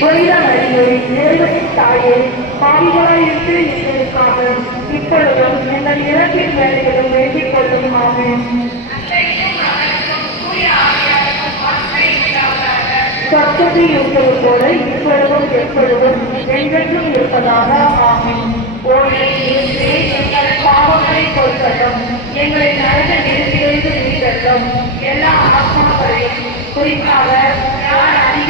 புனித மரியே தாயே பாவிகளாயிருந்து எங்களுக்காக இப்பொழுதும் எங்கள் இறப்பின் வேலைகளும் வேண்டிக் கொள்ளும். ஆமென். சொர்க்கத்தில் இருப்பது போல இப்பொழுதும் எப்பொழுதும் என்றென்றும் இருப்பதாக. ஆகும் எங்கள் பாவங்களை எங்களை நரக நெருப்பிலிருந்து மீட்டட்டும் எல்லா ஆத்மாக்களையும் குறிப்பாக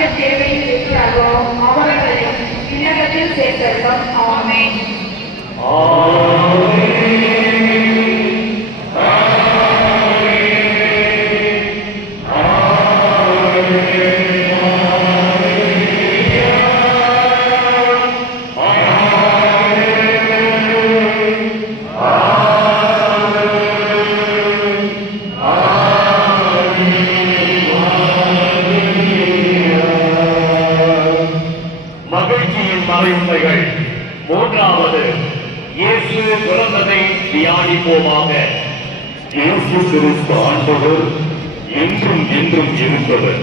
அதிக தேவையில் இருக்கிறார்களோ அவர்களையும் விண்ணகத்தில் சேர்த்தட்டும் ஆமென். மகிழ்ச்சியின் மறைவுமைகள் மூன்றாவது இயேசு பிறந்ததை தியானிப்போமாக. இயேசு கிறிஸ்து ஆண்டவர் என்றும் என்றும் இருந்தவர்.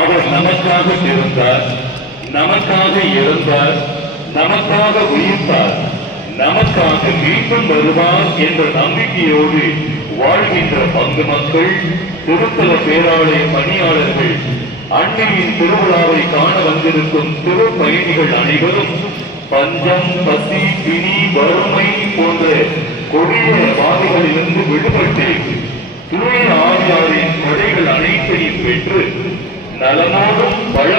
அவர் நமக்காக பிறந்தார் நமக்காக இறந்தார் நமக்காக உயிர்த்தார் நமக்காக மீண்டும் வருவார் என்ற நம்பிக்கையோடு வாழ்கின்ற பங்கு மக்கள் திருத்தல பேராலய பணியாளர்கள் அன்னையின் திருவிழாவை காண வந்திருக்கும் திரு பயணிகள் அனைவரும் பஞ்சம் பசி பிணி வறுமை போன்ற கொடிய பாதைகளிலிருந்து விடுபட்டு தூய ஆவியாரின் கொடைகள் அனைத்தையும் பெற்று நலமோடும் பழம்